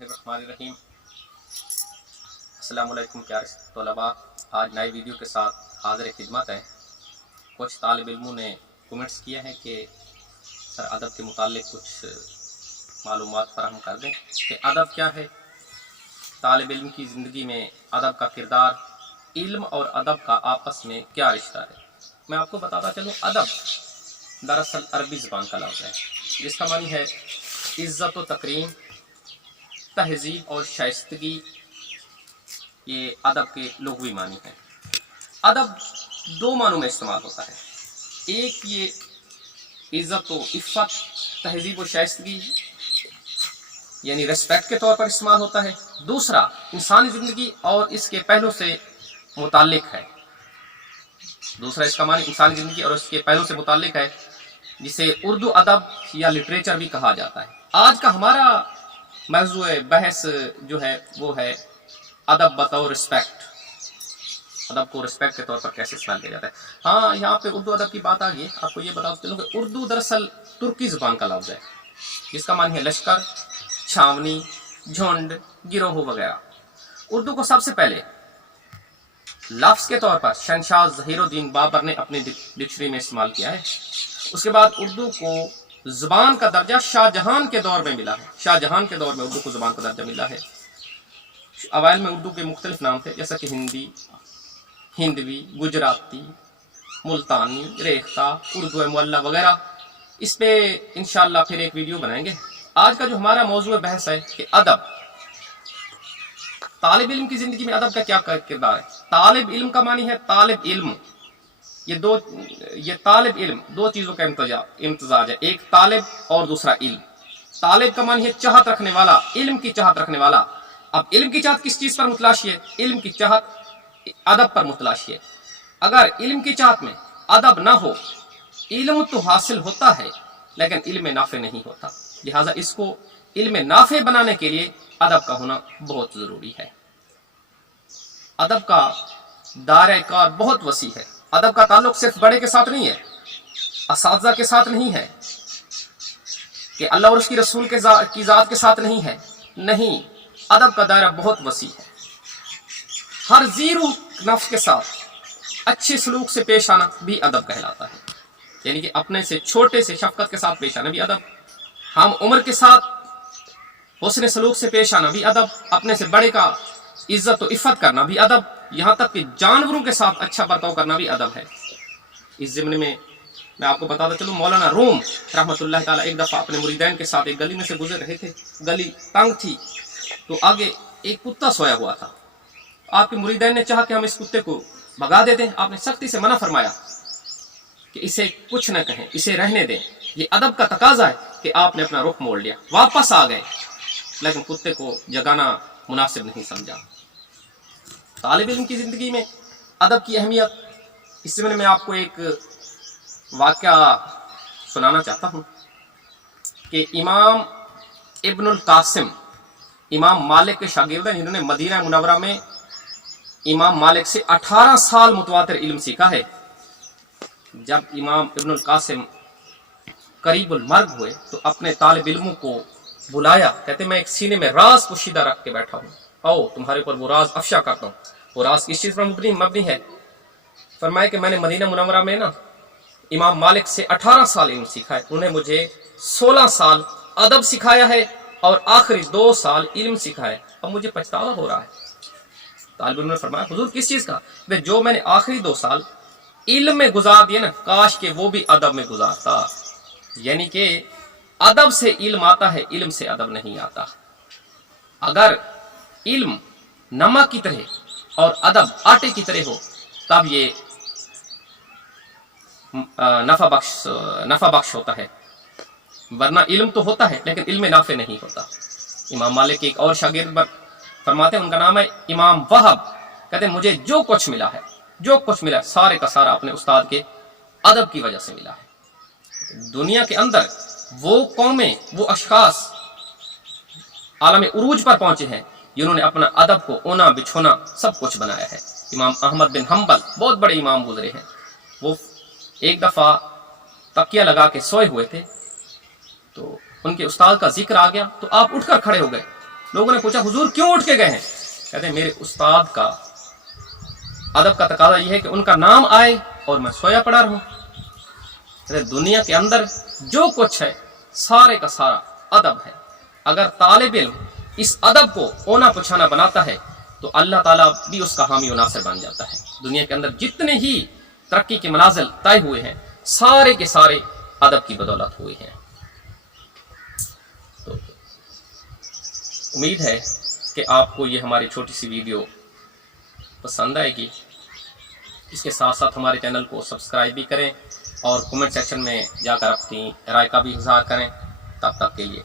बिस्मिल्लाहिर्रहमानिर्रहीम। अस्सलामु अलैकुम प्यारे तलबा, आज नई वीडियो के साथ हाज़िर खिदमत है। कुछ तालिब इल्मों ने कमेंट्स किया है कि सर अदब के मुतालिक कुछ मालूमात फराहम कर दें कि अदब क्या है, तालिब इल्म की ज़िंदगी में अदब का किरदार, इल्म और अदब का आपस में क्या रिश्ता है। मैं आपको बताता चलूँ, अदब दरअसल अरबी ज़बान का लफ्ज़ है जिसका मानी है इज़्ज़त व तकरीम, तहजीब और शाइस्तगी। ये अदब के लुग़वी मानी है। अदब दो मानों में इस्तेमाल होता है। एक ये इज़्ज़त व इफ़्फ़त, तहजीब व शाइस्तगी यानी रिस्पेक्ट के तौर पर इस्तेमाल होता है। दूसरा इंसानी ज़िंदगी और इसके पहलू से मुताल्लिक है। दूसरा इसका मानी इंसानी ज़िंदगी और इसके पहलू से मुताल्लिक है, जिसे उर्दू अदब या लिटरेचर भी कहा जाता है। आज का हमारा मौज़ूए बहस जो है वो है अदब बतौर रिस्पेक्ट। अदब को रिस्पेक्ट के तौर पर कैसे इस्तेमाल किया जाता है। हाँ, यहाँ पे उर्दू अदब की बात आ गई। आपको ये बता चलूँ कि उर्दू दरअसल तुर्की ज़बान का लफ्ज़ है जिसका मानी है लश्कर, छावनी, झुंड, गिरोह वगैरह। उर्दू को सबसे पहले लफ्ज़ के तौर पर शहनशाह ज़हीरुद्दीन बाबर ने अपनी डिक्शनरी में इस्तेमाल किया है। उसके बाद उर्दू को ज़बान का दर्जा शाहजहां के दौर में मिला है। शाहजहां के दौर में उर्दू को ज़बान का दर्जा मिला है। अवाइल में उर्दू के मुख्तलिफ नाम थे, जैसा कि हिंदी, हिंदवी, गुजराती, मुल्तानी, रेख्ता, उर्दू मुअल्ला वगैरह। इस पे इंशाअल्लाह फिर एक वीडियो बनाएंगे। आज का जो हमारा मौजूद बहस है कि अदब, तालिब इल्म की ज़िंदगी में अदब का क्या किरदार है। तालिब इल्म का मानी है तालिब इल्म। ये तालिब इल्म दो चीज़ों का इम्तजाज है, एक तालिब और दूसरा इल्म। तालिब का मानी है चाहत रखने वाला, इल्म की चाहत रखने वाला। अब इल्म की चाहत किस चीज़ पर मुतलाशी है? इल्म की चाहत अदब पर मुतलाशी है। अगर इल्म की चाहत में अदब ना हो, इल्म तो हासिल होता है लेकिन इल्म नाफे नहीं होता। लिहाजा इसको इल्म नाफे बनाने के लिए अदब का होना बहुत ज़रूरी है। अदब का दायरा कार बहुत वसी है। अदब का ताल्लुक सिर्फ बड़े के साथ नहीं है, असातिज़ा के साथ नहीं है, कि अल्लाह और उसकी रसूल की ज़ात के साथ नहीं है। नहीं, अदब का दायरा बहुत वसी है। हर ज़ीरू नफ्स के साथ अच्छे सलूक से पेश आना भी अदब कहलाता है। यानी कि अपने से छोटे से शफकत के साथ पेश आना भी अदब। हम उम्र के साथ हुस्न सलूक से पेश आना भी अदब। अपने से बड़े का इज्जत और इफ़्फ़त करना भी अदब। यहाँ तक कि जानवरों के साथ अच्छा बर्ताव करना भी अदब है। इस ज़िम्ने में मैं आपको बताता चलूँ, मौलाना रूम रहमतुल्लाह ताला एक दफ़ा अपने मुरीदैन के साथ एक गली में से गुजर रहे थे। गली तंग थी तो आगे एक कुत्ता सोया हुआ था। आपके मुरीदैन ने चाहा कि हम इस कुत्ते को भगा दे दें। आपने सख्ती से मना फरमाया कि इसे कुछ न कहें, इसे रहने दें। ये अदब का तकाजा है कि आपने अपना रुख मोड़ लिया, वापस आ गए, लेकिन कुत्ते को जगाना मुनासिब नहीं समझा। तालिब इल्म की ज़िंदगी में अदब की अहमियत, इससे मैं आपको एक वाक़या सुनाना चाहता हूँ कि इमाम इब्नुल कासिम इमाम मालिक के शागिर्द हैं, जिन्होंने मदीना मुनव्वरा में इमाम मालिक से 18 साल मुतवातिर इल्म सीखा है। जब इमाम इब्नुल कासिम करीबुल मर्ग हुए तो अपने तालिब इल्मों को बुलाया। कहते मैं एक सीने में राज पोशीदा रख के बैठा हूँ, आओ तुम्हारे ऊपर वो राज अफशा करता हूँ। वो राज किस चीज़ पर मबनी है? फरमाया कि मैंने मदीना मुनव्वरा में ना इमाम मालिक से 18 साल इल्म सीखा है। उन्हें मुझे 16 साल अदब सिखाया है और आखिरी 2 साल इल्म सिखाया है। अब मुझे पछतावा हो रहा है। तालिब इल्म ने फरमाया, हुजूर किस चीज़ का? वे जो मैंने आखिरी 2 साल इल्म में गुजार दिए ना, काश के वो भी अदब में गुजारता। यानी कि अदब से इल्म आता है, इल्म से अदब नहीं आता। अगर इल्म नमक की तरह और अदब आटे की तरह हो तब ये नफा बख्श होता है, वरना इल्म तो होता है लेकिन इल्म नाफे नहीं होता। इमाम मालिक के एक और शागिर्द फरमाते हैं, उनका नाम है इमाम वहब। कहते हैं मुझे जो कुछ मिला है, जो कुछ मिला सारे का सारा अपने उस्ताद के अदब की वजह से मिला है। दुनिया के अंदर वो कौमें, वो अशखास आलम उरूज पर पहुंचे हैं जिन्होंने अपना अदब को ओना बिछोना सब कुछ बनाया है। इमाम अहमद बिन हम्बल बहुत बड़े इमाम गुजरे हैं। वो एक दफ़ा तकिया लगा के सोए हुए थे तो उनके उस्ताद का जिक्र आ गया तो आप उठकर खड़े हो गए। لوگوں نے پوچھا حضور کیوں اٹھ کے گئے ہیں؟ کہتے ہیں میرے استاد کا ادب کا تقاضا یہ ہے کہ ان کا نام آئے اور میں سویا پڑا رہوں۔ کہتے دنیا کے اندر جو کچھ ہے سارے کا سارا ادب ہے، اگر طالب علم اس ادب کو اونا پچھانا بناتا ہے تو اللہ تعالیٰ بھی اس کا حامی و ناصر بن جاتا ہے۔ دنیا کے اندر جتنے ہی ترقی کے منازل طے ہوئے ہیں سارے کے سارے ادب کی بدولت ہوئے ہیں۔ تو امید ہے کہ آپ کو یہ ہماری چھوٹی سی ویڈیو پسند آئے گی۔ اس کے ساتھ ساتھ ہمارے چینل کو سبسکرائب بھی کریں اور کمنٹ سیکشن میں جا کر اپنی رائے کا بھی اظہار کریں۔ تب تک کے لیے